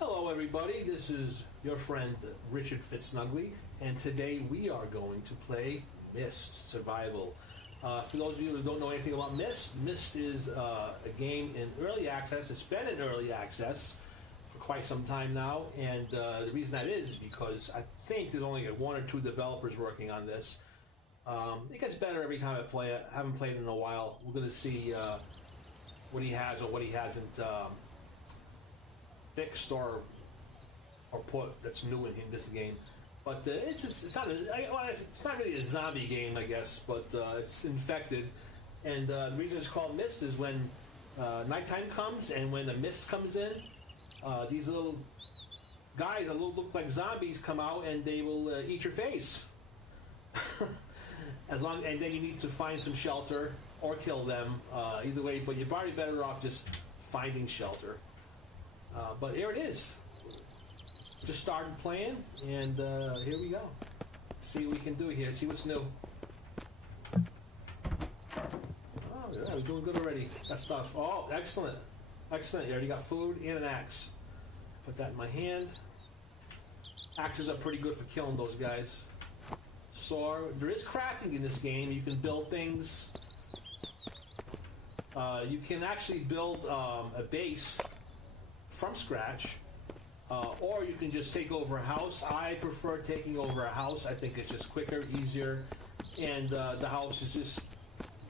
Hello, everybody. This is your friend Richard Fitzsnuggly, and today we are going to play Myst Survival. For those of you who don't know anything about Myst, Myst is a game in early access. It's been in early access for quite some time now, and the reason that is because I think there's only one or two developers working on this. It gets better every time I play it. I haven't played it in a while. We're going to see what he has or what he hasn't fixed or put that's new in this game. But it's not really a zombie game, I guess, but it's infected. And the reason it's called Myst is when nighttime comes and when the mist comes in, these little guys that look like zombies come out and they will eat your face. And then you need to find some shelter or kill them. Either way, but you're probably better off just finding shelter. But here it is. Just started playing, and here we go. See what we can do here. See what's new. Oh, yeah, we're doing good already. That stuff. Oh, excellent. Excellent. You already got food and an axe. Put that in my hand. Axes are pretty good for killing those guys. So there is crafting in this game. You can build things. You can actually build a base from scratch, or you can just take over a house. I prefer taking over a house. I think it's just quicker, easier, and the house is just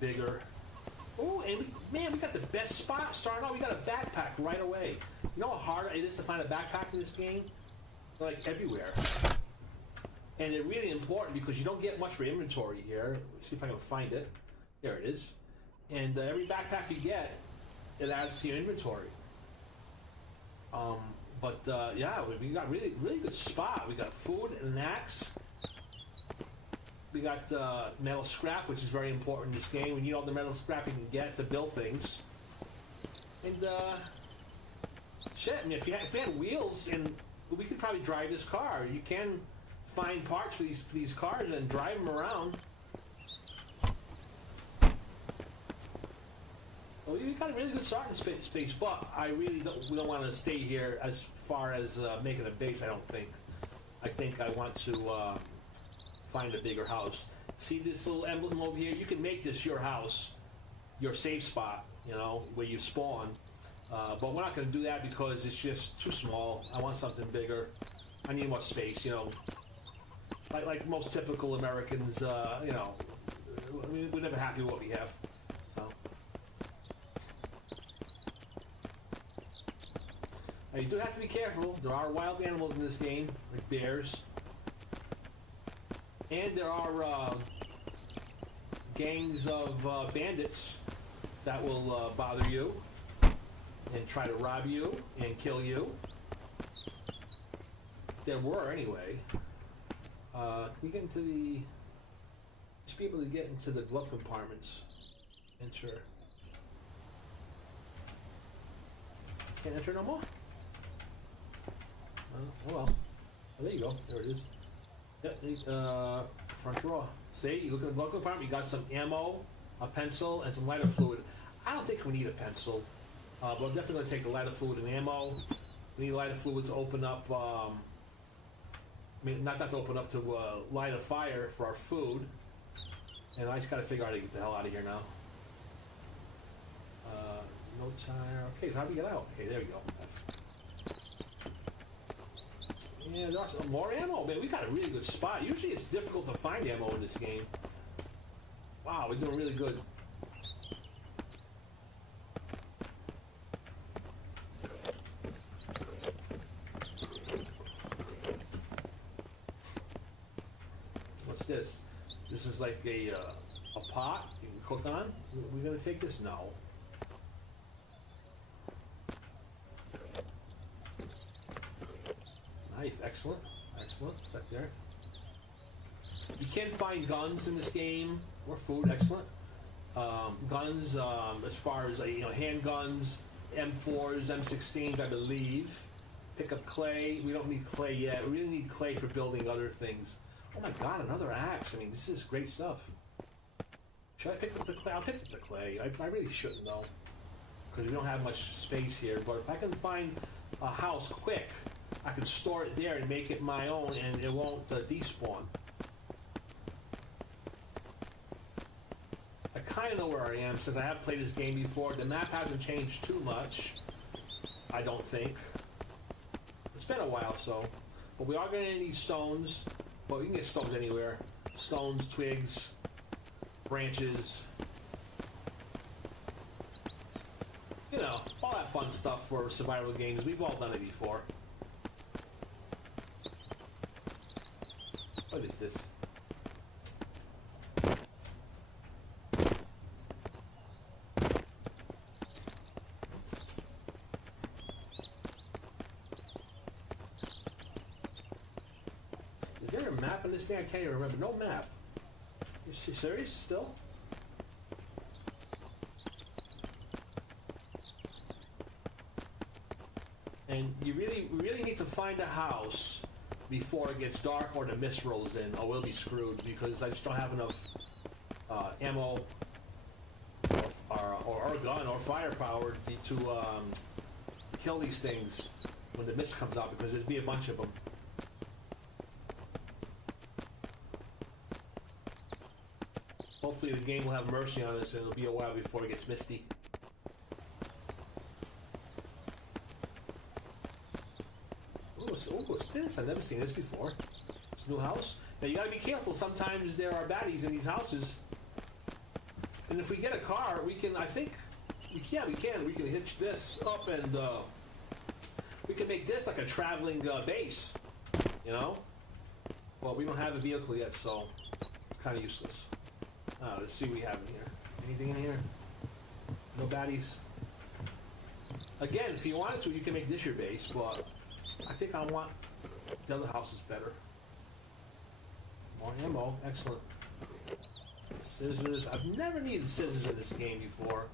bigger. Oh, and we got the best spot starting out. We got a backpack right away. You know how hard it is to find a backpack in this game? It's like everywhere. And they're really important because you don't get much for inventory here. Let's see if I can find it. There it is. And every backpack you get, it adds to your inventory. Yeah, we got really good spot. We got food and an axe. We got metal scrap, which is very important in this game. We need all the metal scrap you can get to build things. And shit, I mean, if we had wheels, and we could probably drive this car. You can find parts for these cars and drive them around. Well, we got a really good starting space, but we don't want to stay here as far as making a base. I don't think. I think I want to find a bigger house. See this little emblem over here? You can make this your house, your safe spot. You know, where you spawn. But we're not going to do that because it's just too small. I want something bigger. I need more space. You know, like most typical Americans. You know, we're never happy with what we have. You do have to be careful. There are wild animals in this game, like bears. And there are gangs of bandits that will bother you and try to rob you and kill you. There were, anyway. Can we get into the... Should be able to get into the glove compartments. Enter. Can't enter no more? Oh well. Oh, there you go. There it is. Yep, front drawer. See, you look at the glove compartment, you got some ammo, a pencil, and some lighter fluid. I don't think we need a pencil, but we're definitely going to take the lighter fluid and ammo. We need lighter fluid to open up, I mean, not to open up, to light a fire for our food. And I just got to figure out how to get the hell out of here now. No tire. Okay, so how do we get out? Okay, there we go. Yeah, there's more ammo, man. We got a really good spot. Usually it's difficult to find ammo in this game. Wow, we're doing really good. What's this? This is like a pot you can cook on. We're gonna take this? No. Knife, excellent, excellent, back there. You can find guns in this game, or food, excellent. Guns, as far as handguns, M4s, M16s, I believe. Pick up clay. We don't need clay yet. We really need clay for building other things. Oh my God, another axe! I mean, this is great stuff. Should I pick up the clay? I'll pick up the clay. I really shouldn't though, because we don't have much space here. But if I can find a house quick, I can store it there and make it my own, and it won't despawn. I kind of know where I am since I have played this game before. The map hasn't changed too much, I don't think. It's been a while, so. But we are going to need stones. Well, you can get stones anywhere. Stones, twigs, branches. You know, all that fun stuff for survival games. We've all done it before. What is this? Is there a map on this thing? I can't even remember. No map. You serious still? And you really need to find a house before it gets dark or the mist rolls in, or we'll be screwed because I just don't have enough ammo or a gun or firepower to kill these things when the mist comes out, because there'd be a bunch of them. Hopefully the game will have mercy on us and it'll be a while before it gets misty. What's this? I've never seen this before. It's a new house. Now you gotta be careful. Sometimes there are baddies in these houses. And if we get a car, we can, I think, we can hitch this up and we can make this like a traveling base, you know? Well, we don't have a vehicle yet, so kind of useless. Let's see what we have in here. Anything in here? No baddies? Again, if you wanted to, you can make this your base, but I think I want the other house is better. More ammo, excellent. Scissors. I've never needed scissors in this game before,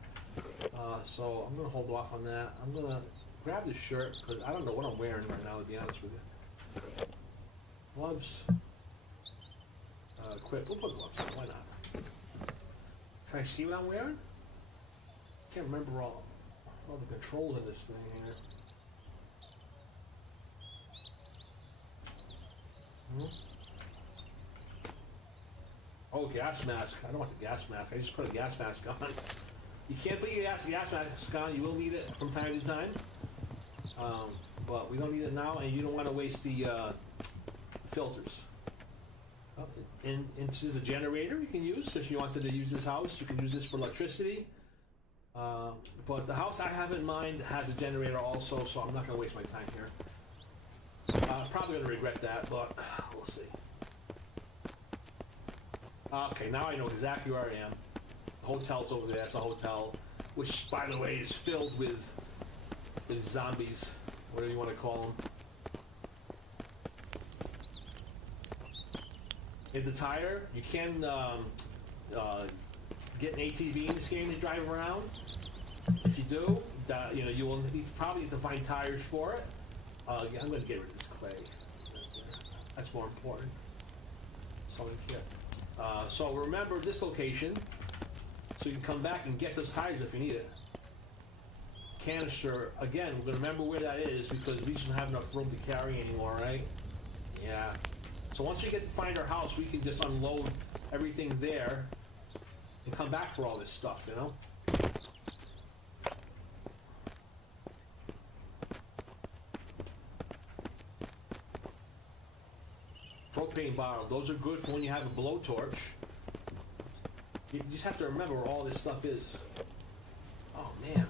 so I'm gonna hold off on that. I'm gonna grab this shirt because I don't know what I'm wearing right now, to be honest with you. Gloves. Quick. We'll put gloves on. Why not? Can I see what I'm wearing? Can't remember all the controls of this thing here. Oh, gas mask. I don't want the gas mask. I just put a gas mask on. You can't put your gas mask on. You will need it from time to time. But we don't need it now, and you don't want to waste the filters. Oh, and there's a generator you can use if you wanted to use this house. You can use this for electricity. But the house I have in mind has a generator also, so I'm not going to waste my time here. I'm probably going to regret that, but we'll see. Okay, now I know exactly where I am. The hotel's over there. It's a hotel, which, by the way, is filled with zombies, whatever you want to call them. Here's a tire. You can get an ATV in this game to drive around. If you do, you will probably need to find tires for it. I'm going to get rid of this clay. That's more important. So remember this location, so you can come back and get those tires if you need it. Canister, again, we're going to remember where that is because we just don't have enough room to carry anymore, right? Yeah. So once we find our house, we can just unload everything there and come back for all this stuff, you know? Propane bottle, those are good for when you have a blowtorch. You just have to remember where all this stuff is. Oh man.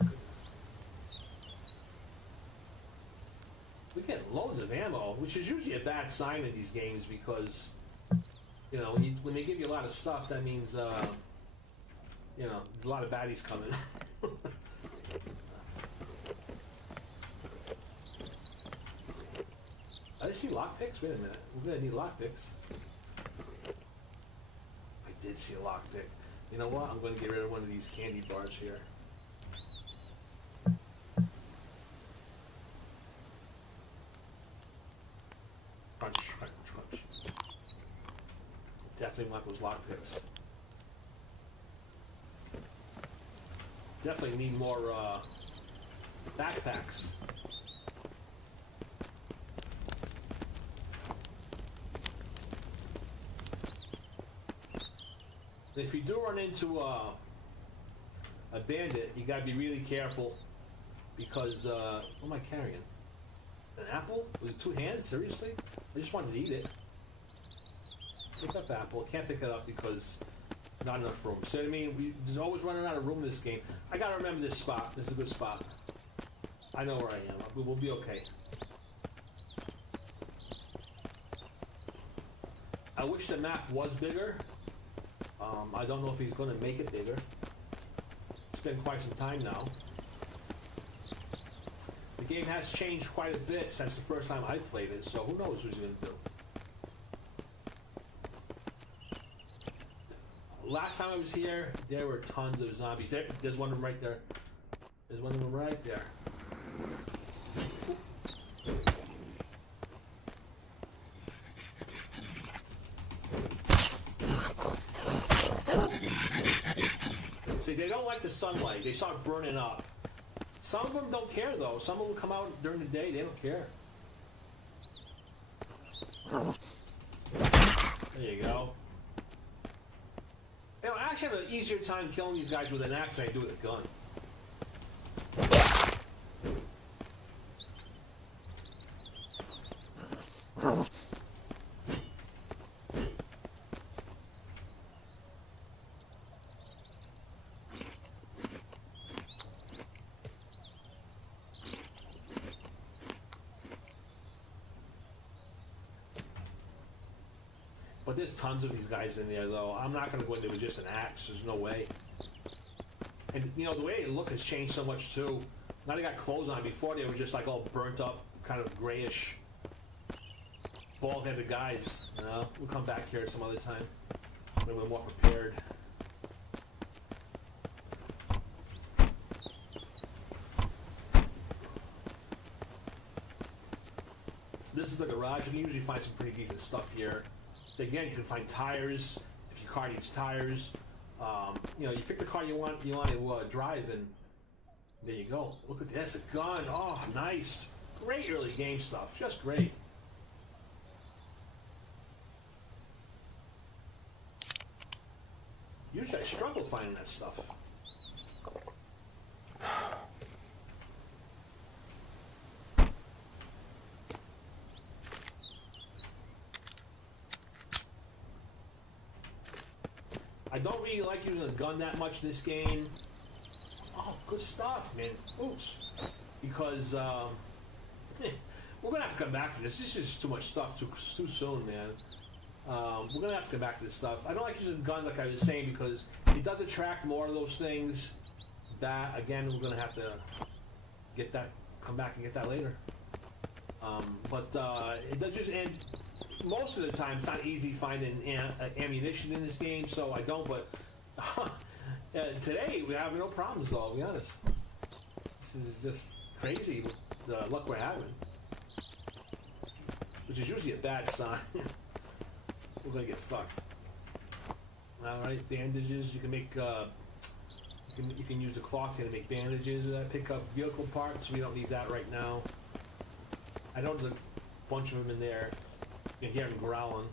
We get loads of ammo, which is usually a bad sign in these games because, you know, when they give you a lot of stuff, that means, you know, there's a lot of baddies coming. I see lockpicks? Wait a minute. We're going to need lockpicks. I did see a lockpick. You know what? I'm going to get rid of one of these candy bars here. Crunch, crunch, crunch. Definitely want those lockpicks. Definitely need more backpacks. And if you do run into a bandit, you gotta be really careful because what am I carrying? An apple with 2 hands? Seriously? I just wanted to eat it. Pick up apple. Can't pick it up because not enough room. See what I mean? There's always running out of room in this game. I gotta remember this spot. This is a good spot. I know where I am. We'll be okay. I wish the map was bigger. I don't know if he's going to make it bigger. It's been quite some time now. The game has changed quite a bit since the first time I played it, so who knows what he's going to do. Last time I was here, there were tons of zombies. There's one of them right there. There's one of them right there. See, they don't like the sunlight. They start burning up. Some of them don't care, though. Some of them come out during the day. They don't care. There you go. You know, I actually have an easier time killing these guys with an axe than I do with a gun. But there's tons of these guys in there, though. I'm not going to go into it with just an axe. There's no way. And, you know, the way they look has changed so much, too. Now they got clothes on. Before, they were just, like, all burnt up, kind of grayish, bald-headed guys. You know? We'll come back here some other time when we're more prepared. This is the garage. You can usually find some pretty decent stuff here. Again, you can find tires if your car needs tires. You know, you pick the car you want to drive, and there you go. Look at this, a gun. Oh, nice. Great early game stuff. Just great. Usually I struggle finding that stuff. I don't really like using a gun that much in this game. Oh, good stuff, man. Oops. Because, we're going to have to come back for this. This is just too much stuff too soon, man. We're going to have to come back to this stuff. I don't like using guns like I was saying because it does attract more of those things. That, again, we're going to have to get that, come back and get that later. It does just end. Most of the time, it's not easy finding ammunition in this game, so I don't. But today, we have no problems, though, I'll be honest. This is just crazy with the luck we're having. Which is usually a bad sign. We're going to get fucked. Alright, bandages. You can make... you can use the cloth here to make bandages. Pick up vehicle parts. We don't need that right now. I know there's a bunch of them in there. You can hear them growling.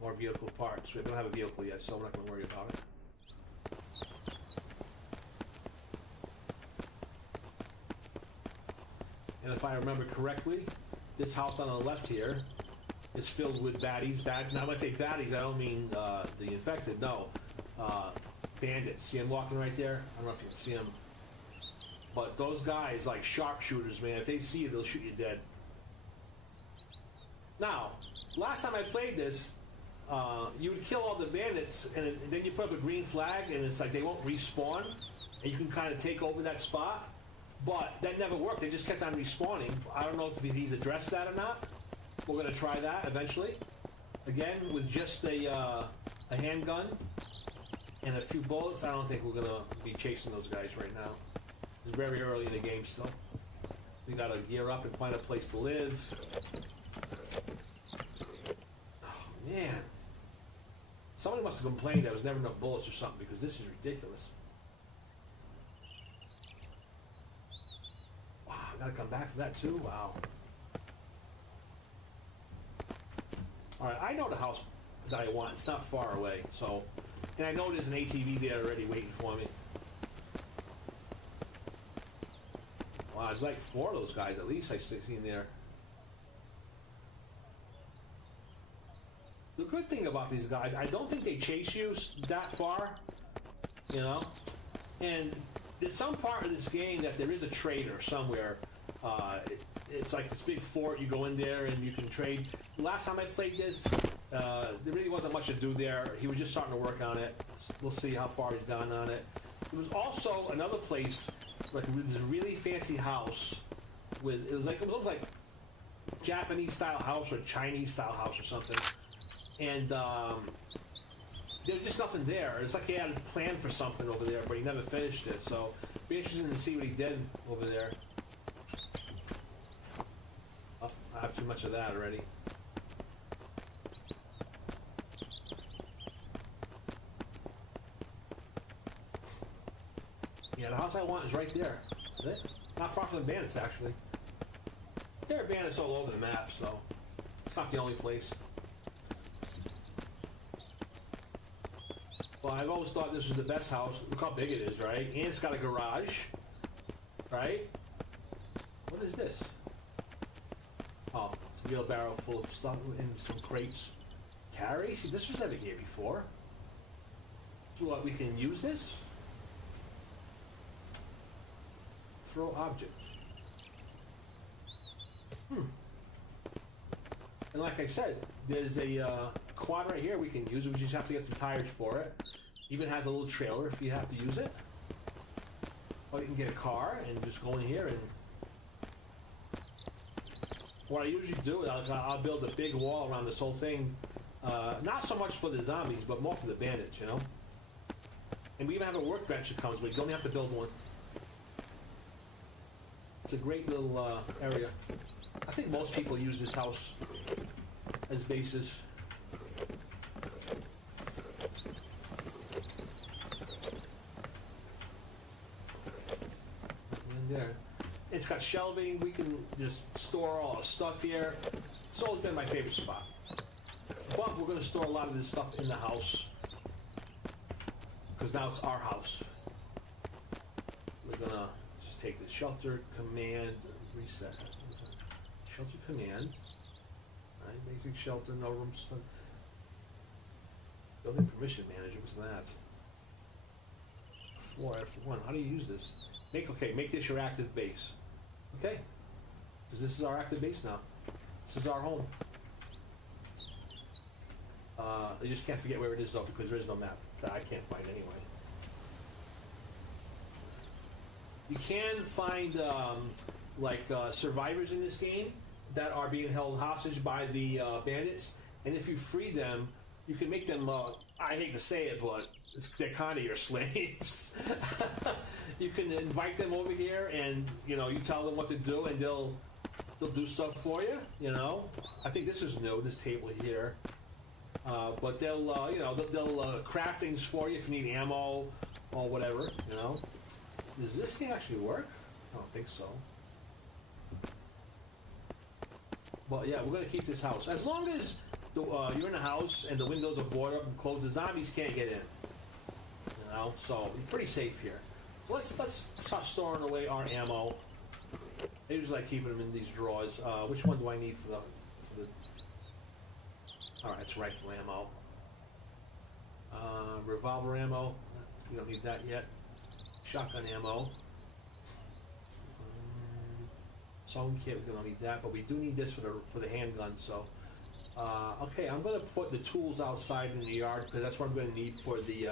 More vehicle parts. We don't have a vehicle yet, so I'm not going to worry about it. And if I remember correctly, this house on the left here is filled with baddies. Now, when I say baddies, I don't mean the infected. No. Bandits. See them walking right there? I don't know if you can see them. But those guys, like sharpshooters, man, if they see you, they'll shoot you dead. Now, last time I played this, you would kill all the bandits, and then you put up a green flag, and it's like they won't respawn, and you can kind of take over that spot. But that never worked. They just kept on respawning. I don't know if he's addressed that or not. We're going to try that eventually. Again, with just a handgun and a few bullets, I don't think we're going to be chasing those guys right now. It's very early in the game still. We gotta gear up and find a place to live. Oh, man. Somebody must have complained there was never enough bullets or something because this is ridiculous. Wow, I gotta come back for that too? Wow. All right, I know the house that I want. It's not far away, so, and I know there's an ATV there already waiting for me. Wow, there's like 4 of those guys at least I see in there. The good thing about these guys, I don't think they chase you that far, you know. And there's some part of this game that there is a trader somewhere. It's like this big fort. You go in there and you can trade. Last time I played this, there really wasn't much to do there. He was just starting to work on it. We'll see how far he's gone on it. There was also another place, like this really fancy house with it was almost like Japanese style house or Chinese style house or something. And there was just nothing there. It's like he had a plan for something over there, but he never finished it. So it'd be interesting to see what he did over there. Oh, I have too much of that already. Yeah, the house I want is right there. Is it? Not far from the bandits, actually. There are bandits all over the map, so it's not the only place. Well, I've always thought this was the best house. Look how big it is, right? And it's got a garage, right? What is this? Oh, it's a wheelbarrow full of stuff and some crates. Carry? See, this was never here before. So what, we can use this? Throw objects. And like I said, there's a quad right here we can use. We just have to get some tires for it. Even has a little trailer if you have to use it. Or you can get a car and just go in here and... What I usually do is I'll build a big wall around this whole thing. Not so much for the zombies, but more for the bandits, you know? And we even have a workbench that comes with it. You don't have to build one. It's a great little area. I think most people use this house as bases. And there. It's got shelving. We can just store all our stuff here. It's always been my favorite spot. But we're going to store a lot of this stuff in the house. Because now it's our house. We're going to just take the shelter command, reset. Shelter command. Right, basic shelter, no room stuff. Building permission manager, what's that? F1, how do you use this? Make this your active base. Okay? Because this is our active base now. This is our home. I just can't forget where it is though, because there is no map that I can't find anyway. You can find survivors in this game that are being held hostage by the bandits, and if you free them, you can make them, I hate to say it, but they're kind of your slaves. You can invite them over here and, you know, you tell them what to do and they'll do stuff for you, you know. I think this is new, this table here. But they'll, they'll craft things for you if you need ammo or whatever, you know. Does this thing actually work? I don't think so. But yeah, we're going to keep this house. As long as you're in the house and the windows are boarded up and closed, the zombies can't get in. You know, so you're pretty safe here. Let's start storing away our ammo. I usually like keeping them in these drawers. Which one do I need for the Alright, it's rifle ammo. Revolver ammo. We don't need that yet. Shotgun ammo. Some kit, we don't need that, but we do need this for the handgun. So, okay, I'm going to put the tools outside in the yard because that's what I'm going to need for the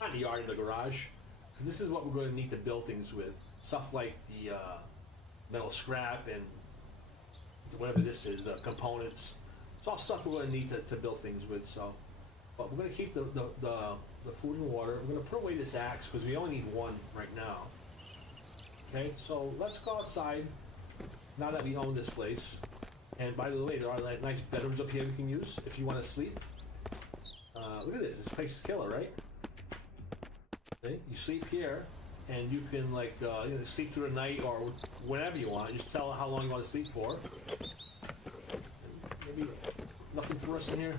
not in the yard, in the garage. Because this is what we're going to need to build things with. Stuff like the metal scrap and whatever this is, components. It's all stuff we're going to need to build things with. So, but we're going to keep the food and water. We're going to put away this axe because we only need one right now. Okay, so let's go outside now that we own this place. And by the way, there are like nice bedrooms up here we can use if you want to sleep. Look at this. This place is killer, right? Okay, you sleep here, and you can like sleep through the night or whenever you want. You just tell how long you want to sleep for. Maybe nothing Nothing for us in here?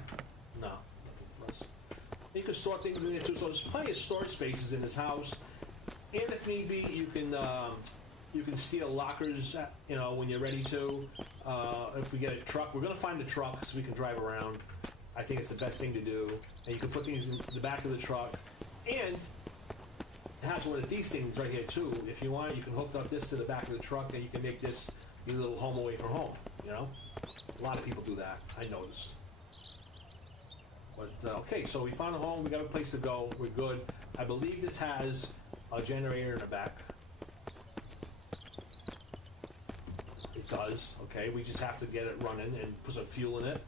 No, nothing for us. You can store things in there too, so there's plenty of storage spaces in this house. And if need be, you can steal lockers, you know, when you're ready to. If we get a truck, we're going to find a truck so we can drive around. I think it's the best thing to do. And you can put things in the back of the truck. And it has one of these things right here too. If you want, you can hook up this to the back of the truck, and you can make this your little home away from home. You know, a lot of people do that. I noticed. But okay, so we found a home. We got a place to go. We're good. I believe this has a generator in the back. It does. Okay, we just have to get it running and put some fuel in it.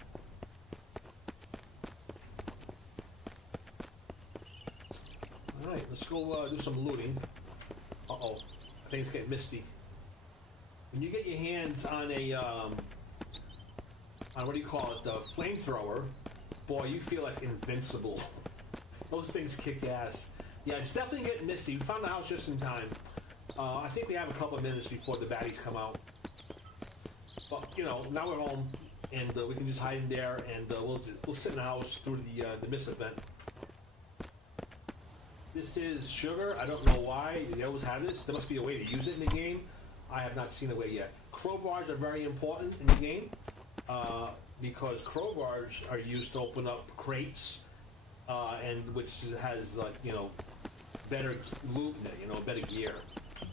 All right, let's go do some looting. Uh-oh, I think it's getting misty. When you get your hands on a, on what do you call it, a flamethrower, boy, you feel like invincible. Those things kick ass. Yeah, it's definitely getting misty. We found the house just in time. I think we have a couple of minutes before the baddies come out. But, you know, now we're home, and we can just hide in there, and we'll sit in the house through the mist event. This is sugar. I don't know why they always have this. There must be a way to use it in the game. I have not seen a way yet. Crowbars are very important in the game because crowbars are used to open up crates, and which has, like, you know, better loot in it, you know, better gear. If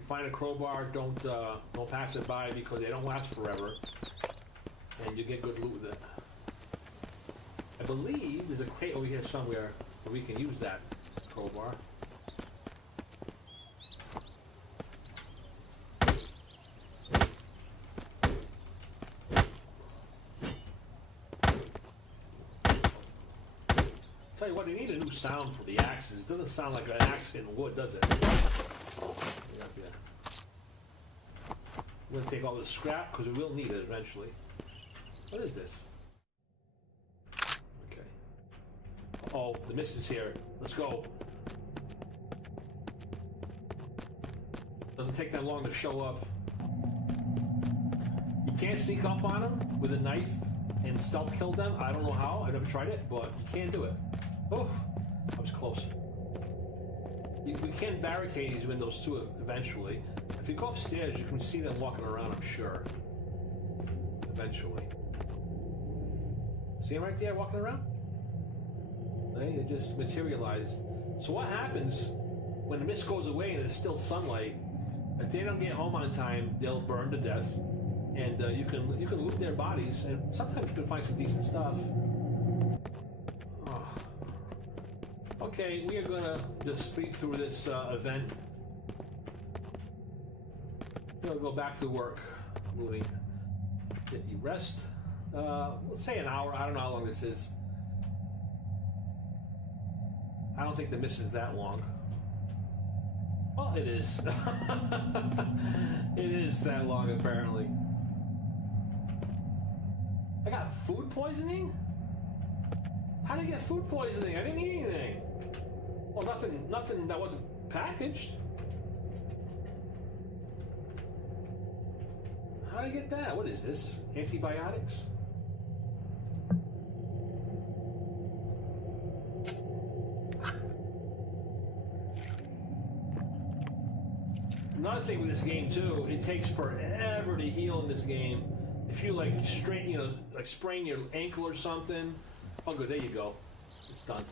you find a crowbar, don't pass it by because they don't last forever, and you get good loot with it. I believe there's a crate over here somewhere where we can use that crowbar. Tell you what, they need a new sound for the axes. It doesn't sound like an axe in wood, does it? We're going to take all the scrap because we will need it eventually. What is this? Oh, the mist is here. Let's go. Doesn't take that long to show up. You can't sneak up on them with a knife and stealth kill them. I don't know how. I've never tried it, but you can do it. Oh, I was close. We can barricade these windows too eventually. If you go upstairs, you can see them walking around, I'm sure. Eventually. See them right there walking around? It just materialized. So what happens when the mist goes away and it's still sunlight? If they don't get home on time, they'll burn to death, and you can loot their bodies, and sometimes you can find some decent stuff. Oh. Okay, we are gonna just sleep through this event. We'll go back to work, looting. Get you rest. Let's say an hour. I don't know how long this is. I don't think the mist is that long. Well, it is. It is that long, apparently. I got food poisoning? How did I get food poisoning? I didn't eat anything. Well, nothing that wasn't packaged. How did I get that? What is this? Antibiotics? Another thing with this game too, it takes forever to heal in this game. If you like sprain your ankle or something, oh good, there you go, it's done.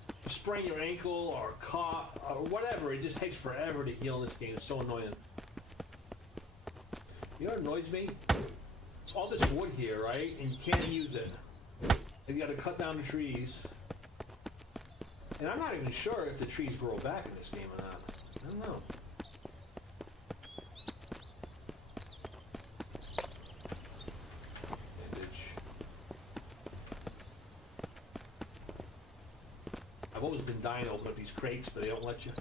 You sprain your ankle or cut or whatever, it just takes forever to heal in this game. It's so annoying. You know what annoys me? All this wood here, right? And you can't use it. And you got to cut down the trees. And I'm not even sure if the trees grow back in this game or not. I don't know. I've always been dying to open up these crates, but they don't let you.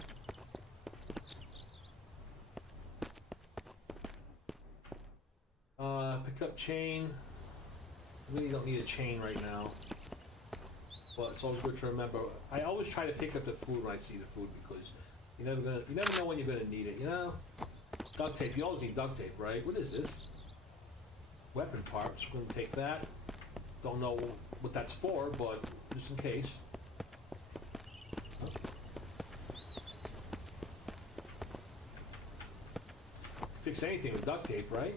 Pick up chain. Really don't need a chain right now, but it's always good to remember. I always try to pick up the food when I see the food because you never know when you're gonna need it. You know, duct tape. You always need duct tape, right? What is this? weapon parts. We're going to take that. Don't know what that's for, but just in case. Fix anything with duct tape, right?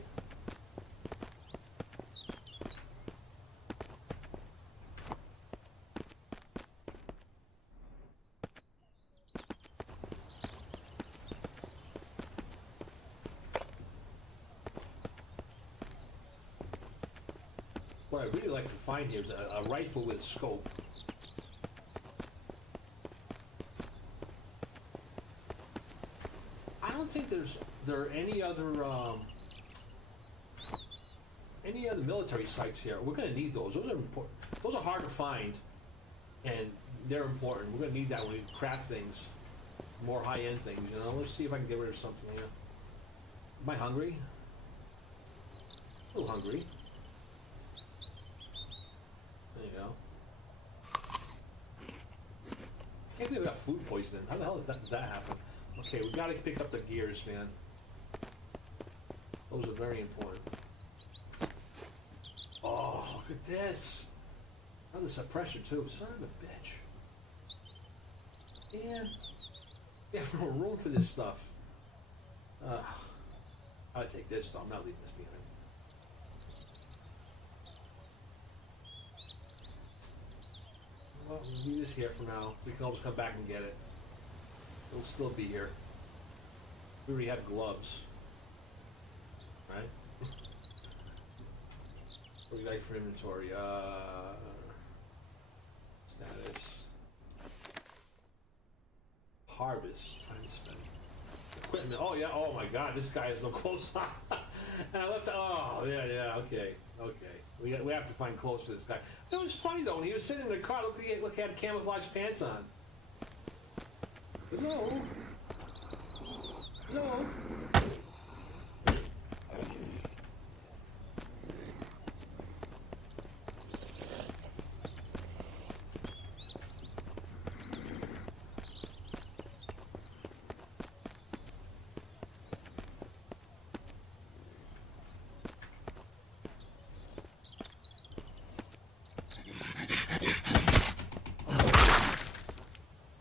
What I'd really like to find here is a rifle with scope. I don't think there are any other military sites here. We're going to need those. Those are important. Those are hard to find, and they're important. We're going to need that when we craft things, more high-end things. You know, let's see if I can get rid of something here. Am I hungry? A little hungry. There you go. Can't believe we got food poisoning. How the hell does that happen? Okay, we gotta pick up the gears, man. Those are very important. Oh, look at this. Oh, the suppressor too. Son of a bitch. Man. We have no room for this stuff. I'll take this though. I'm not leaving this behind. Well, we'll leave this here for now. We can always come back and get it. It'll still be here. We already have gloves. Right? What do you like for inventory? Status. Harvest. Time spent. Equipment. Oh, yeah. Oh, my God. This guy has no clothes on. And I left the... Oh, yeah. Okay. We have to find clothes for this guy. It was funny, though. When he was sitting in the car, look, he had camouflage pants on. No.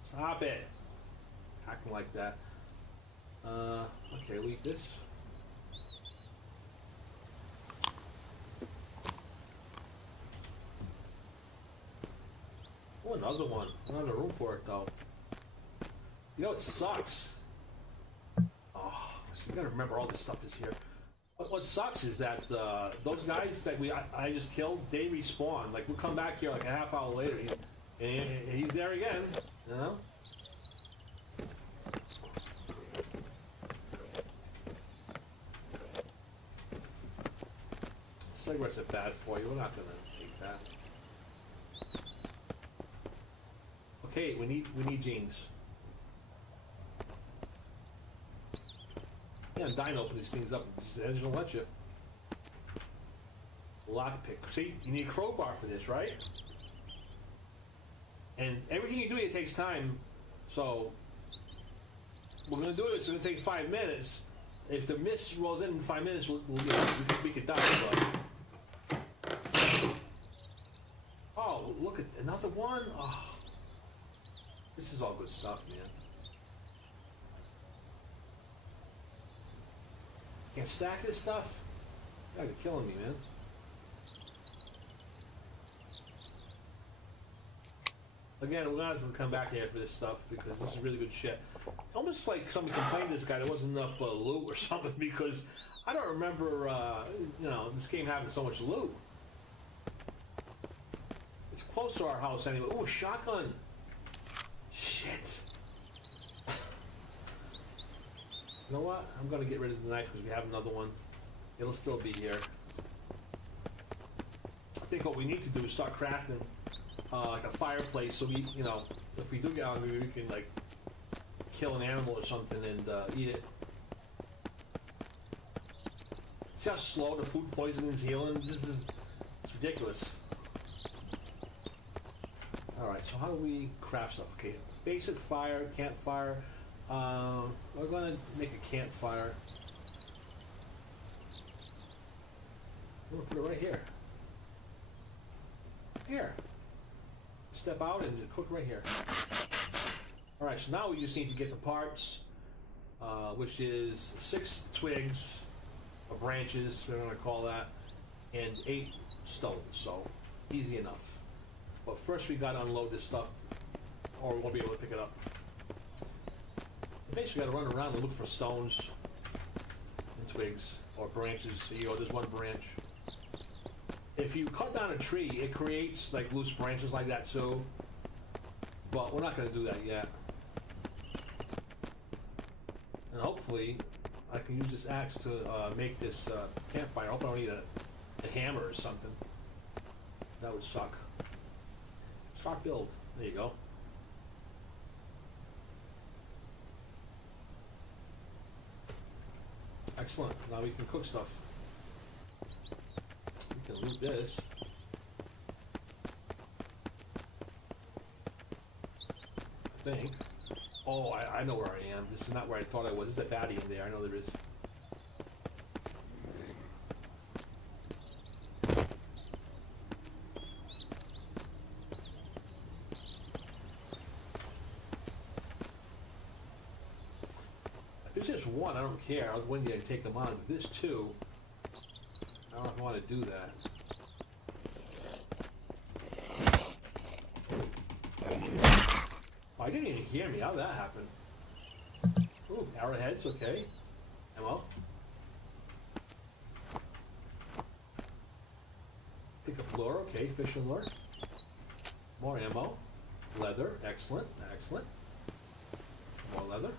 Stop it. Acting like that. Okay, leave this. Oh, another one. I don't have room for it, though. You know, it sucks. Oh, so you gotta remember all this stuff is here. What sucks is that those guys that I just killed, they respawn. Like, we'll come back here like a half hour later, and he's there again, you know? Cigarettes are bad for you. We're not gonna take that. Okay, we need jeans. Yeah, I'm dying to open these things up. The engine will let you. Lockpick. See, you need a crowbar for this, right? And everything you do here takes time. So we're gonna do this. It's gonna take 5 minutes. If the mist rolls in 5 minutes, we could die. But... Oh, look at another one. Oh, this is all good stuff, man. Can't stack this stuff. You guys are killing me, man. Again, we're gonna have to come back here for this stuff because this is really good shit. Almost like somebody complained to this guy there wasn't enough loot or something, because I don't remember, this game having so much loot. It's close to our house anyway. Ooh, a shotgun. Shit. You know what? I'm going to get rid of the knife because we have another one. It'll still be here. I think what we need to do is start crafting like a fireplace so we, if we do get hungry, we can like kill an animal or something and eat it. See how slow the food poisoning is healing? It's ridiculous. Alright, so how do we craft stuff? Okay, basic fire, campfire. We're going to make a campfire. I'm gonna put it right here. Here. Step out and cook right here. Alright, so now we just need to get the parts, which is 6 twigs, or branches, we're gonna call that, and 8 stones, so easy enough. But first we gotta unload this stuff, or we won't be able to pick it up. Basically gotta run around and look for stones and twigs, or branches. See, there's one branch. If you cut down a tree, it creates like loose branches like that too. But we're not gonna do that yet. And hopefully, I can use this axe to make this campfire. I hope I don't need a hammer or something. That would suck. Start build. There you go. Excellent. Now we can cook stuff. We can loot this. I think. Oh, I know where I am. This is not where I thought I was. There's a baddie in there. I know there is. If there's just one, I don't care. I'll go in there and take them on. But this two, I don't want to do that. Oh, I didn't even hear me. How did that happen? Ooh, arrowheads, okay. Ammo. Pick up lure, okay. Fishing lure. More ammo. Leather, excellent, excellent. More leather.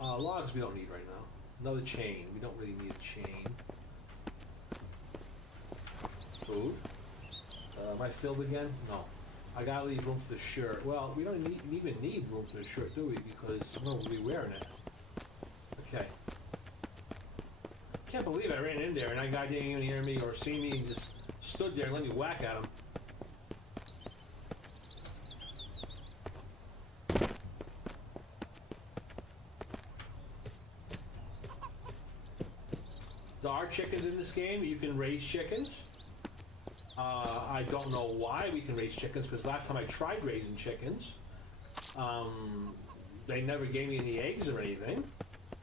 Logs we don't need right now. Another chain. We don't really need a chain. Food. Am I filled again? No. I gotta leave room for the shirt. Well, we don't even need room for the shirt, do we? Because we're gonna be wearing it. Okay. Can't believe I ran in there and that guy didn't even hear me or see me and just stood there and let me whack at him. There are chickens in this game. You can raise chickens. I don't know why we can raise chickens, because last time I tried raising chickens, they never gave me any eggs or anything.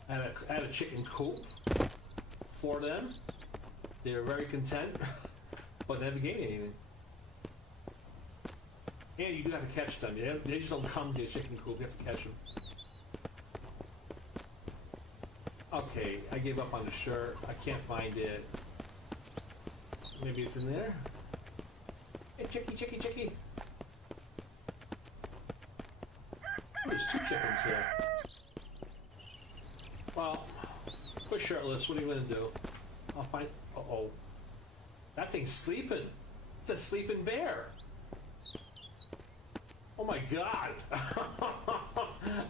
I had a chicken coop for them. They were very content, but never gave me anything. And you do have to catch them. They just don't come to your chicken coop. You have to catch them. Okay, I gave up on the shirt. I can't find it. Maybe it's in there? Hey, chickie, chickie, chickie. There's 2 chickens here. Well, we're shirtless. What are you going to do? I'll find... Uh-oh. That thing's sleeping. It's a sleeping bear. Oh my god. I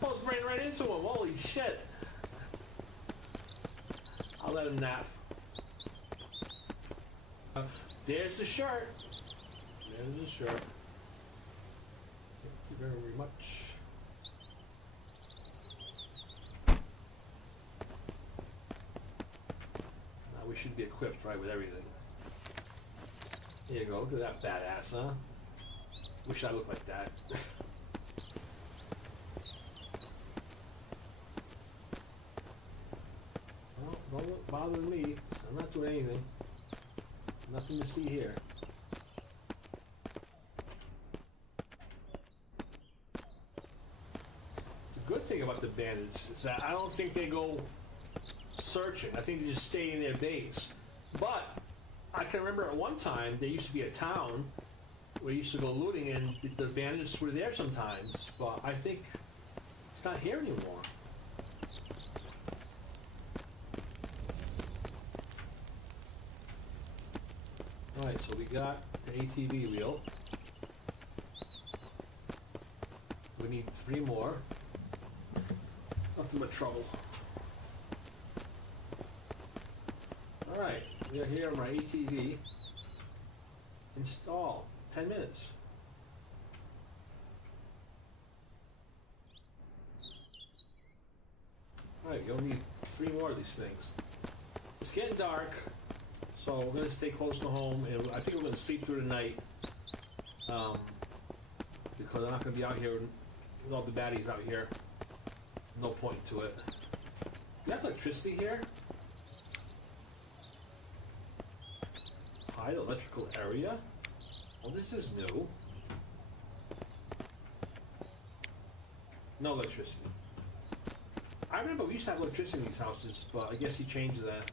almost ran right into him. Holy shit. I'll let him nap. There's the shirt. There's the shirt. Thank you very much. Now we should be equipped, right, with everything. There you go. Look at that badass, huh? Wish I looked like that. Well, don't bother me. I'm not doing anything. Nothing to see here. The good thing about the bandits is that I don't think they go searching. I think they just stay in their base. But I can remember at one time there used to be a town where you used to go looting, and the bandits were there sometimes. But I think it's not here anymore. Alright, so we got the ATV wheel. We need 3 more. Nothing but trouble. Alright, we're here on my ATV. Install. 10 minutes. Alright, you'll need 3 more of these things. It's getting dark, so we're gonna stay close to home, and I think we're gonna sleep through the night, because I'm not gonna be out here with all the baddies out here. No point to it. You have electricity here? Hide electrical area? Well, this is new. No electricity. I remember we used to have electricity in these houses, but I guess he changed that.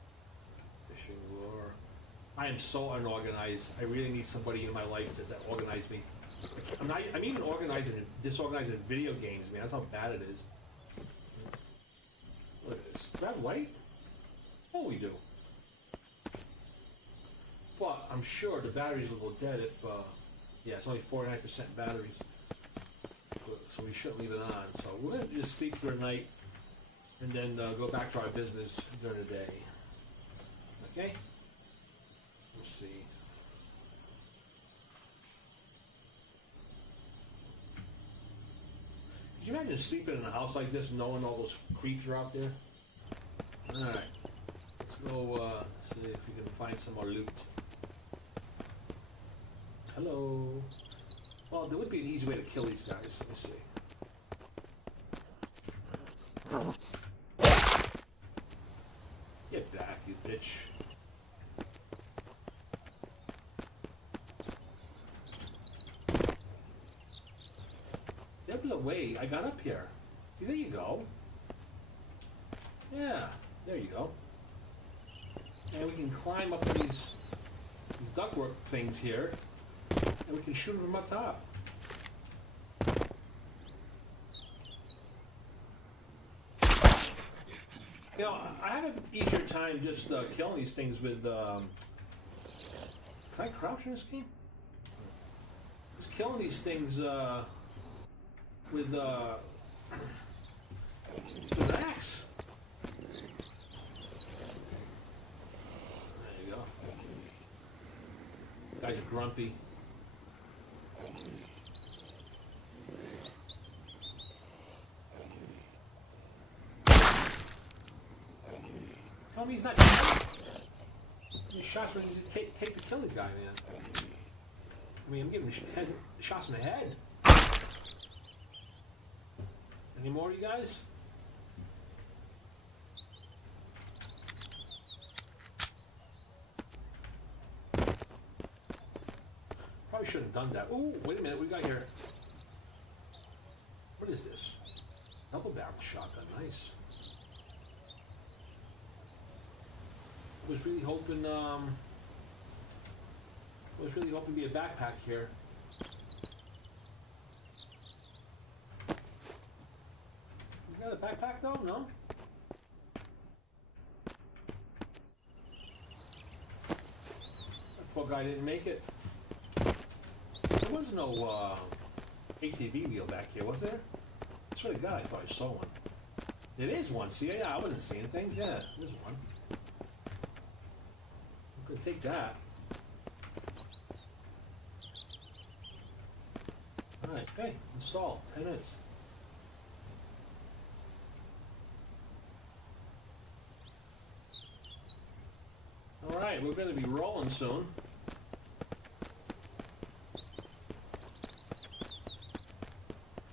Fishing lure. I am so unorganized. I really need somebody in my life that organize me. I'm even disorganized in video games, man. That's how bad it is. Look at this. Is that white? Oh, we do. But I'm sure the batteries will go dead if, yeah, it's only 49% batteries. So we shouldn't leave it on. So we're going to just sleep through the night and then go back to our business during the day. Okay? Let's see. Could you imagine sleeping in a house like this knowing all those creeps are out there? Alright. Let's go see if we can find some more loot. Hello. Well, there would be an easy way to kill these guys. Let me see. Get back, you bitch. There was a way I got up here. See, there you go. Yeah, there you go. And we can climb up these ductwork things here, and we can shoot them from up top. You know, I have an easier time just killing these things with. Can I crouch in this game? Just killing these things with an axe. There you go. Guys are grumpy. Tell me he's not. How many shots does it take to kill the guy, man? I mean, I'm giving him shots in the head. Any more, you guys? Probably shouldn't have done that. Ooh, wait a minute, what we got here? What is this? Double barrel shotgun, nice. Was really hoping to be a backpack here. You got a backpack though? No? That poor guy didn't make it. There was no ATV wheel back here, was there? I swear to God, I thought I saw one. It is one. See, yeah, I wasn't seeing things. Yeah, there's one. I'm gonna take that. Alright, okay, install. 10 minutes. Alright, we're gonna be rolling soon.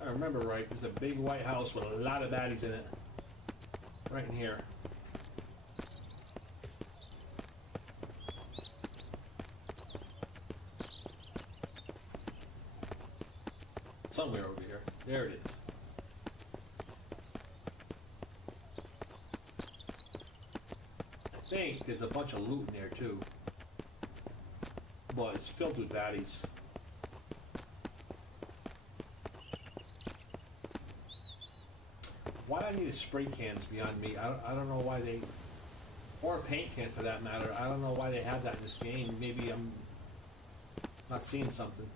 If I remember right, there's a big white house with a lot of baddies in it. Right in here. Somewhere over here. There it is. I think there's a bunch of loot in there too. But it's filled with baddies. Why I need a spray can is beyond me. I don't know why they... Or a paint can for that matter. I don't know why they have that in this game. Maybe I'm not seeing something.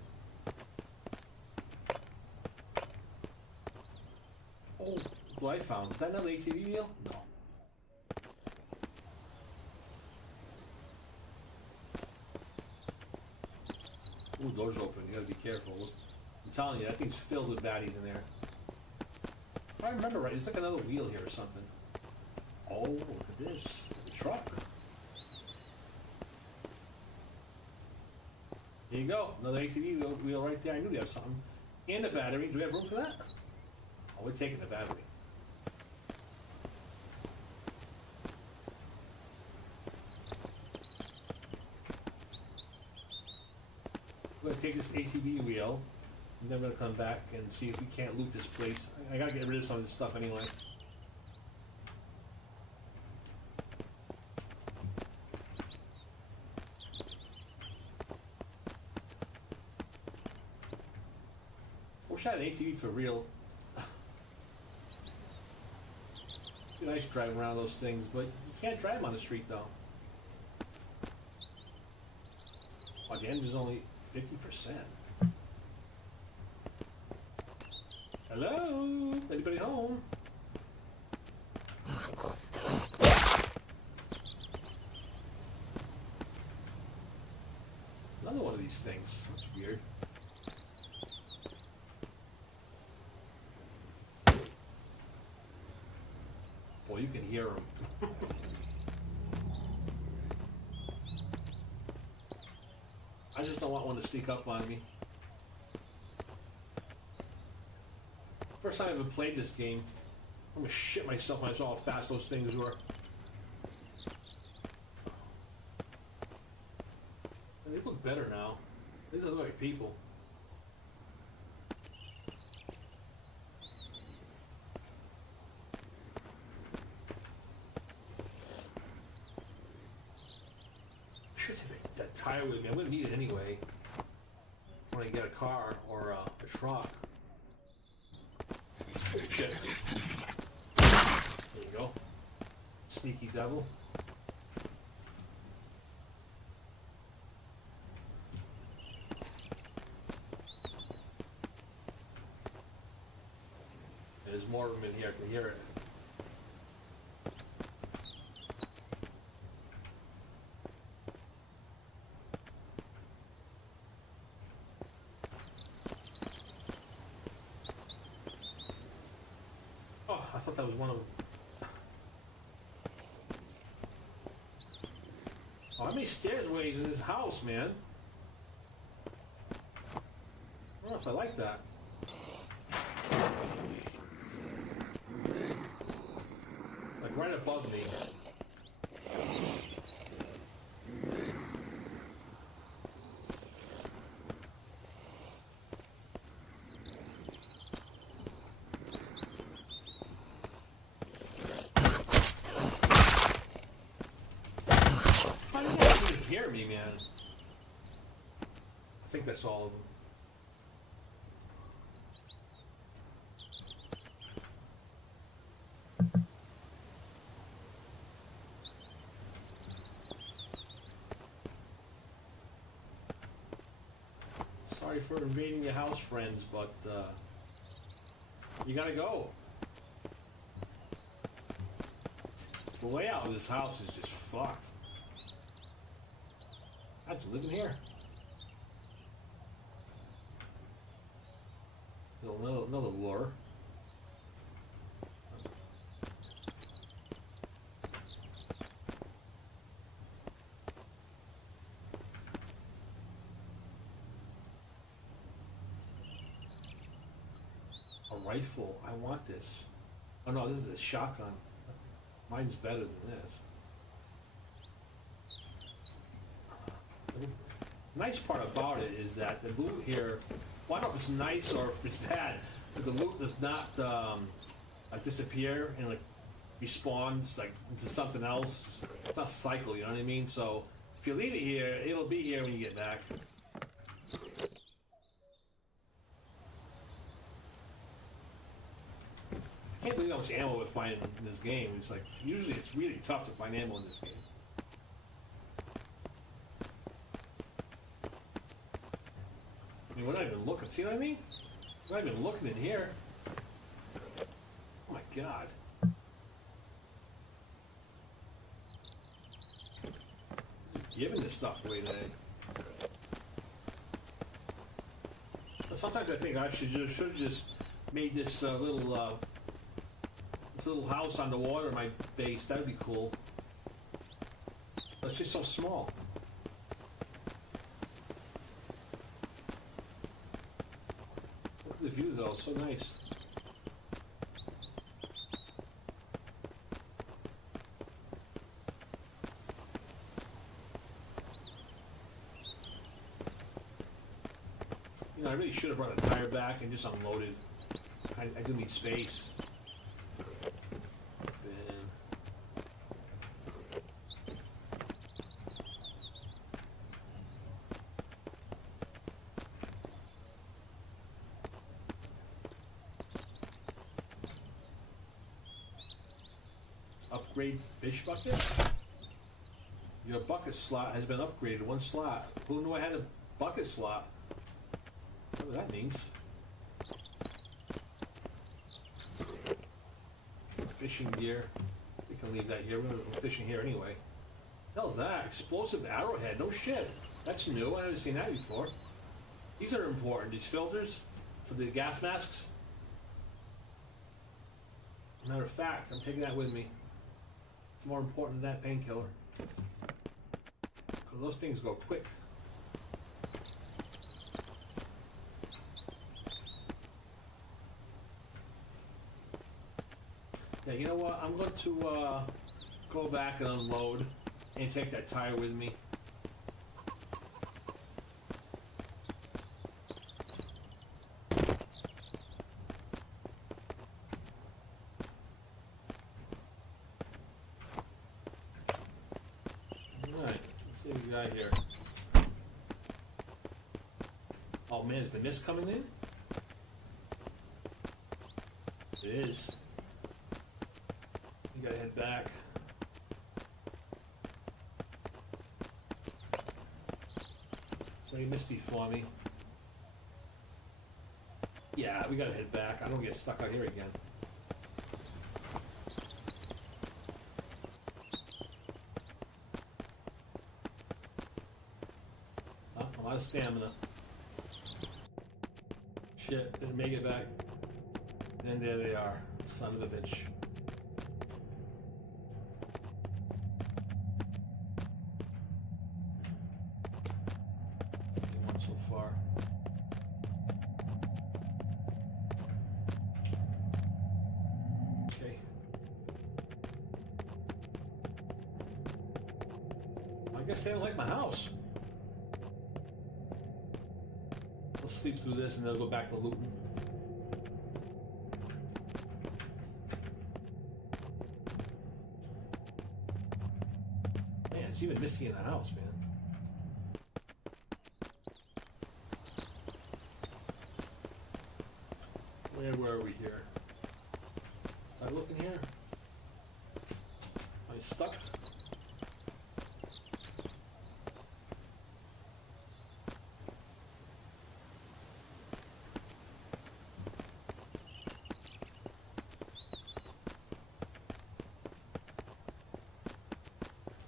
Oh, what I found. Is that another ATV wheel? No. Ooh, door's open. You gotta be careful. I'm telling you, that thing's filled with baddies in there. If I remember right, it's like another wheel here or something. Oh, look at this. The truck. There you go. Another ATV wheel right there. I knew there was something. And a battery. Do we have room for that? Oh, we're taking the battery. We're going to take this ATV wheel, and then we're going to come back and see if we can't loot this place. I got to get rid of some of this stuff anyway. Wish I had an ATV for real. Be nice driving around those things, but you can't drive them on the street though. Oh, the engine's only 50%. Hello? Anybody home? Another one of these things. That's weird. Boy, you can hear them. I just don't want one to sneak up on me. First time I ever played this game, I'm gonna shit myself when I saw how fast those things were. And they look better now. These look like people. That tire with me. I'm gonna need it anyway when I get a car or a truck. Oh, shit. There you go. Sneaky devil. There's more of them in here. I can hear it. I thought that was one of them. Oh, how many stairways in this house, man? I don't know if I like that. Like right above me. Hear me, man. I think that's all of them. Sorry for invading your house, friends, but you gotta go. The layout of this house is just fucked. I have to live in here. Another lure. A rifle. I want this. Oh no, this is a shotgun. Mine's better than this. The nice part about it is that the loot here, well, I don't know if it's nice or if it's bad, but the loot does not like disappear and like respawns like into something else. It's not cycle, you know what I mean? So if you leave it here, it'll be here when you get back. I can't believe how much ammo we're finding in this game. It's like, usually it's really tough to find ammo in this game. I mean, we're not even looking. See what I mean? We're not even looking in here. Oh my god. Just giving this stuff away today. But sometimes I think I should have just made this little This little house on the water, my base, that'd be cool. But it's just so small. Look at the view though, it's so nice. You know, I really should have brought a tire back and just unloaded. I do need space. Upgrade fish bucket? Your bucket slot has been upgraded, one slot. Who knew I had a bucket slot? What that means? Fishing gear. We can leave that here. We're fishing here anyway. What the hell's that? Explosive arrowhead. No shit. That's new. I haven't seen that before. These are important. These filters for the gas masks. Matter of fact, I'm taking that with me. More important than that painkiller. Those things go quick. Yeah, you know what? I'm going to go back and unload and take that tire with me. Alright, let's see what we got here. Oh man, is the mist coming in? It is. You gotta head back. Very misty for me. Yeah, we gotta head back. I don't get stuck out here again. Oh, I'm out of stamina. Shit, didn't make it back. And there they are. Son of a bitch. One so far. Okay. I guess they don't like my house. They'll sleep through this and they'll go back to looting. Man, it's even misty in the house, man. Where were we here? Am I looking here? Am I stuck?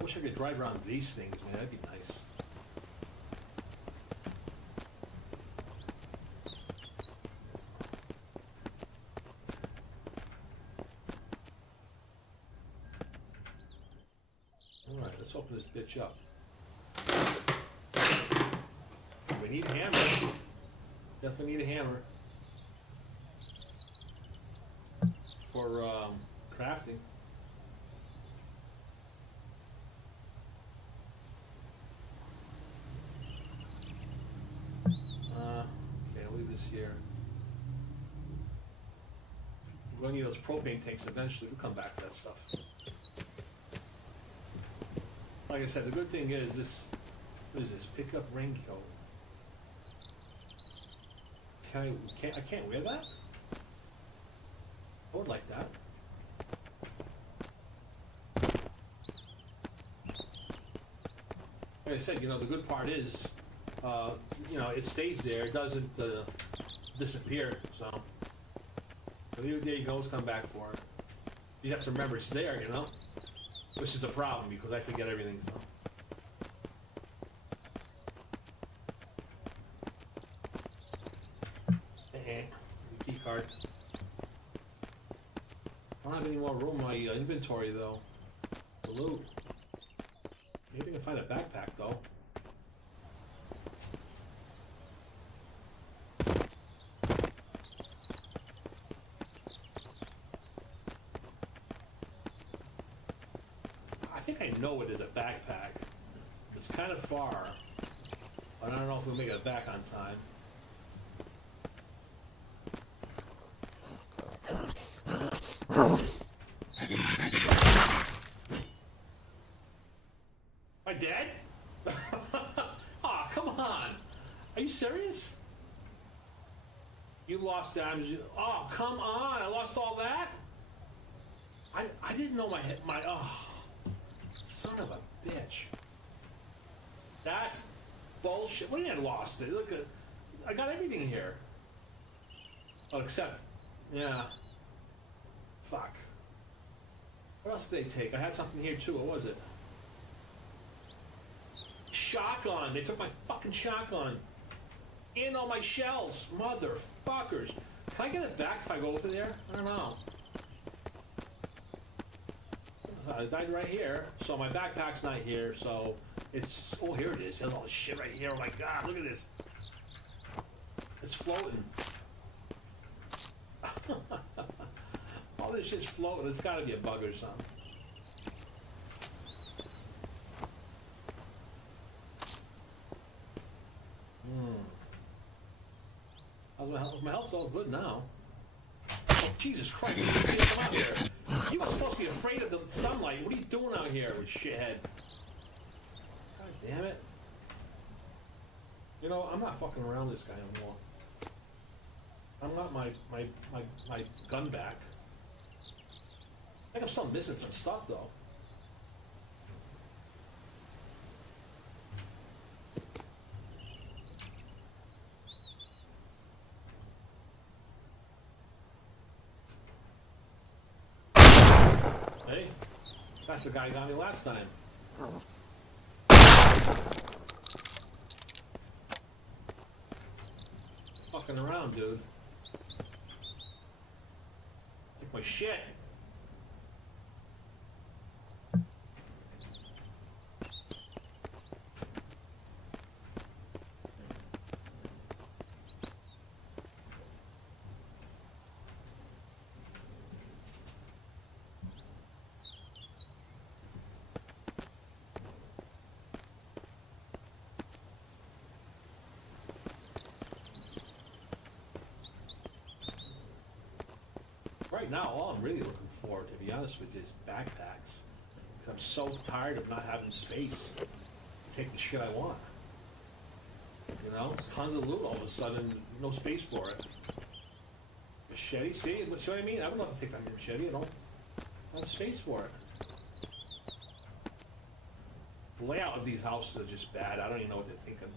Wish I could drive around these things, man. That'd be nice. Alright, let's open this bitch up. We need a hammer. Definitely need a hammer. For crafting. Okay, I'll leave this here. We're going to need those propane tanks eventually. We'll come back to that stuff. Like I said, the good thing is this. What is this? Pick up raincoat. I can't wear that? I would like that. Like I said, you know, the good part is, you know, it stays there. It doesn't disappear. So the day goes, come back for it. You have to remember it's there, you know, which is a problem because I forget everything. So. Key card. don't have any more room in my inventory though. The loot. Maybe I can find a backpack though. I think I know it is a backpack. It's kind of far. I don't know if we'll make it back on time. Am I dead? Oh, come on. Are you serious? You lost damage. Oh, come on. I lost all that? I didn't know my head. Oh, son of a bitch. That's bullshit. What do you mean I lost it? Look at, I got everything here. Oh, except, yeah. Fuck. What else did they take? I had something here too. What was it? Shotgun. They took my fucking shotgun. And all my shells. Motherfuckers. Can I get it back if I go over there? I don't know. I died right here, so my backpack's not here, so it's... Oh, here it is. There's all this shit right here. Oh my god, look at this. It's floating. All this shit's floating. It's gotta be a bug or something. My health's all good now. Oh, Jesus Christ, you can't come out here. You were supposed to be afraid of the sunlight. What are you doing out here, shithead? God damn it. You know, I'm not fucking around this guy anymore. I want my gun back. I think I'm still missing some stuff, though. Hey, that's the guy who got me last time. Fucking around, dude. Take my shit. Right now, all I'm really looking for, to be honest with you, is backpacks. I'm so tired of not having space to take the shit I want. You know, it's tons of loot all of a sudden, no space for it. Machete, see what I mean? I don't know how to take that machete, I don't have space for it. The layout of these houses are just bad. I don't even know what they're thinking.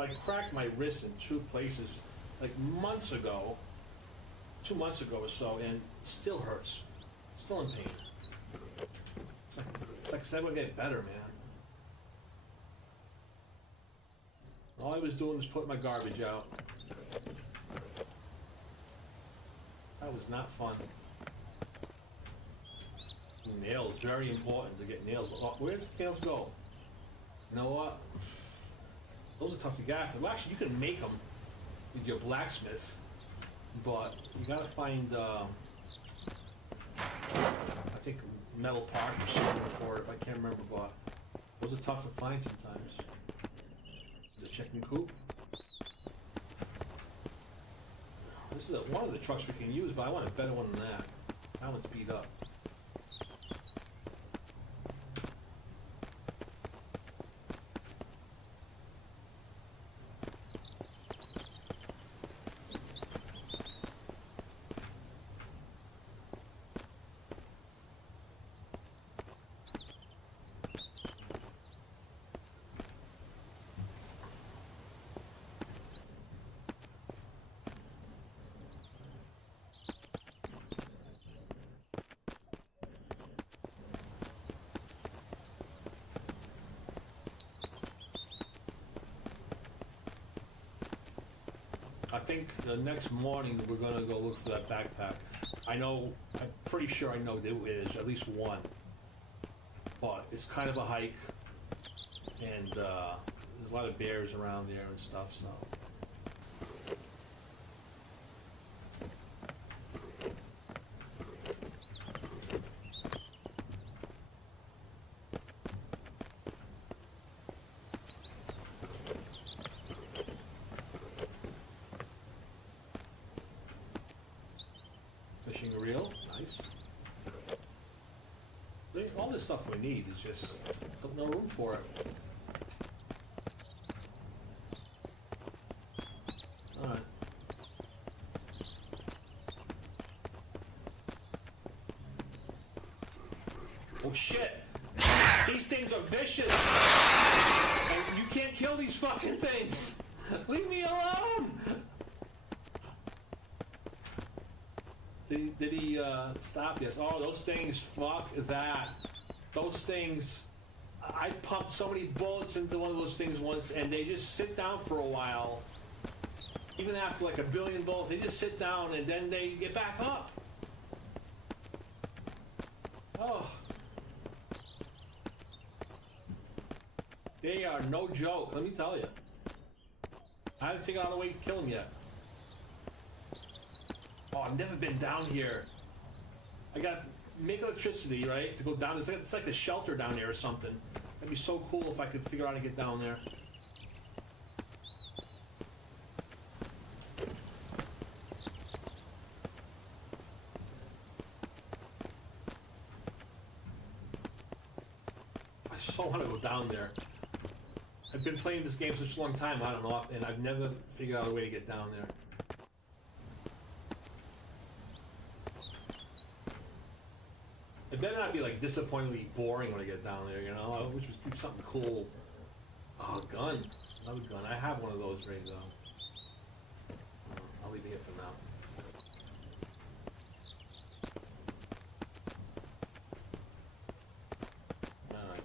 I cracked my wrist in 2 places, like months ago, 2 months ago or so, and it still hurts. Still in pain. It's like it's never get better, man. All I was doing was putting my garbage out. That was not fun. Nails, very important to get nails. Where did the nails go? You know what? Those are tough to get after. Well, actually, you can make them with your blacksmith, but you gotta find, I think, metal part or something for it. I can't remember, but those are tough to find sometimes. The chicken coop. This is one of the trucks we can use, but I want a better one than that. That one's beat up. think the next morning we're gonna go look for that backpack. I'm pretty sure I know there is at least one. But it's kind of a hike, and there's a lot of bears around there and stuff, so. Fishing a reel, nice. All this stuff we need is just no room for it. Alright. Oh shit! These things are vicious! And you can't kill these fucking things! Leave me alone! Did he stop? Yes. Oh, those things, fuck that. Those things, I pumped so many bullets into one of those things once, and they just sit down for a while. Even after like 1 billion bullets, they just sit down and then they get back up. Oh. They are no joke, let me tell you. I haven't figured out a way to kill them yet. Oh, I've never been down here. I got make electricity, right, to go down. It's like a shelter down there or something. That'd be so cool if I could figure out how to get down there. I so want to go down there. I've been playing this game such a long time, on and off, and I've never figured out a way to get down there. It better not be like disappointingly boring when I get down there, you know, which would be something cool. Oh, gun. Another gun. I have one of those right now. I'll leave it here for now. Alright.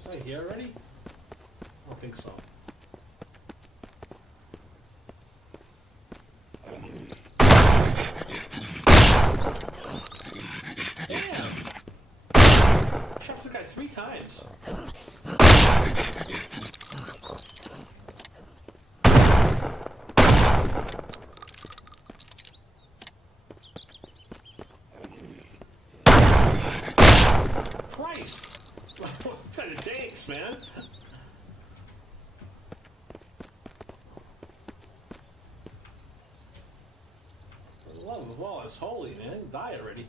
Is I here already? I don't think so. Damn! Shot the guy 3 times. Christ! What kind of tanks, man? Love of all, it's holy, man. Die already.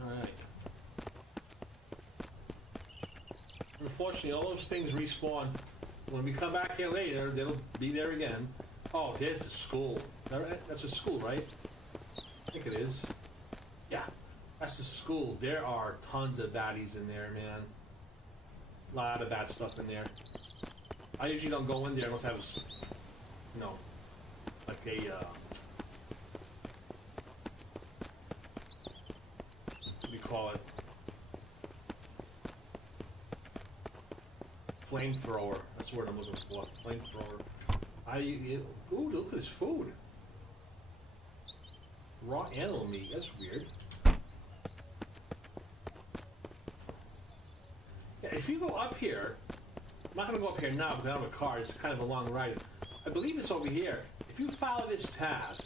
Alright. Unfortunately, all those things respawn. When we come back here later, they'll be there again. Oh, there's the school. That's a school, right? I think it is. Yeah, that's the school. There are tons of baddies in there, man. A lot of bad stuff in there. I usually don't go in there unless I have a, you know, like a, what do you call it? Flamethrower. That's the word I'm looking for. Flamethrower. Ooh, look at this food. Raw animal meat. That's weird. If you go up here, I'm not going to go up here now because I don't have a car. It's kind of a long ride. I believe it's over here. If you follow this path,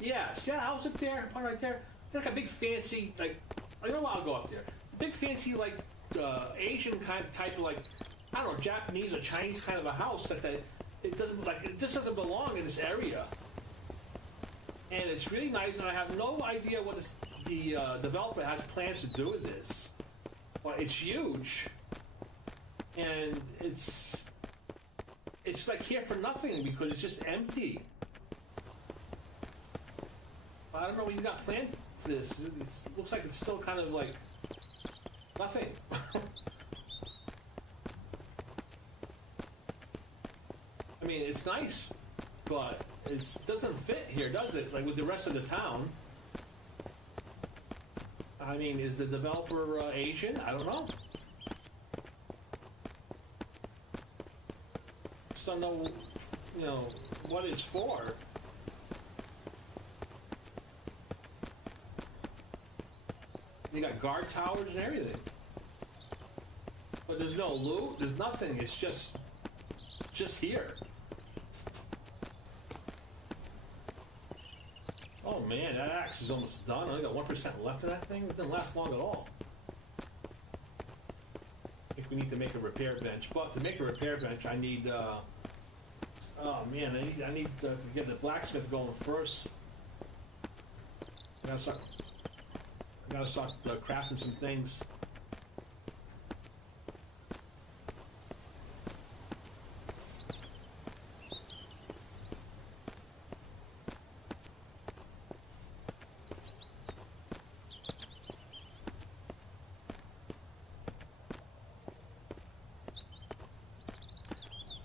yeah, see that house up there, right there? It's like a big fancy, like, I know I'll go up there. Big fancy, like, Asian kind of type of, like, I don't know, Japanese or Chinese kind of a house that it doesn't, like, it just doesn't belong in this area. And it's really nice, and I have no idea what the developer has plans to do with this. Well, it's huge, and it's like here for nothing because it's just empty. I don't know what you got planned for this. It looks like it's still kind of like nothing. I mean, it's nice, but it doesn't fit here, does it? Like with the rest of the town. I mean, is the developer Asian? I don't know. So know, you know, what it's for. You got guard towers and everything. But there's no loot, there's nothing, it's just here. Oh man, that axe is almost done. I only got 1% left of that thing. It didn't last long at all. I think we need to make a repair bench. But to make a repair bench, I need, oh man, I need to get the blacksmith going first. I gotta start crafting some things.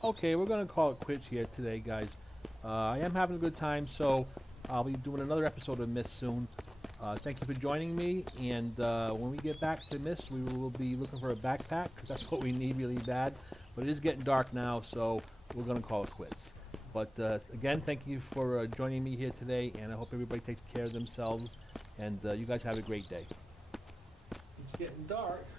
Okay, we're going to call it quits here today, guys. I am having a good time, so I'll be doing another episode of Myst soon. Thank you for joining me, and when we get back to Myst, we will be looking for a backpack, because that's what we need really bad. But it is getting dark now, so we're going to call it quits. But again, thank you for joining me here today, and I hope everybody takes care of themselves, and you guys have a great day. It's getting dark.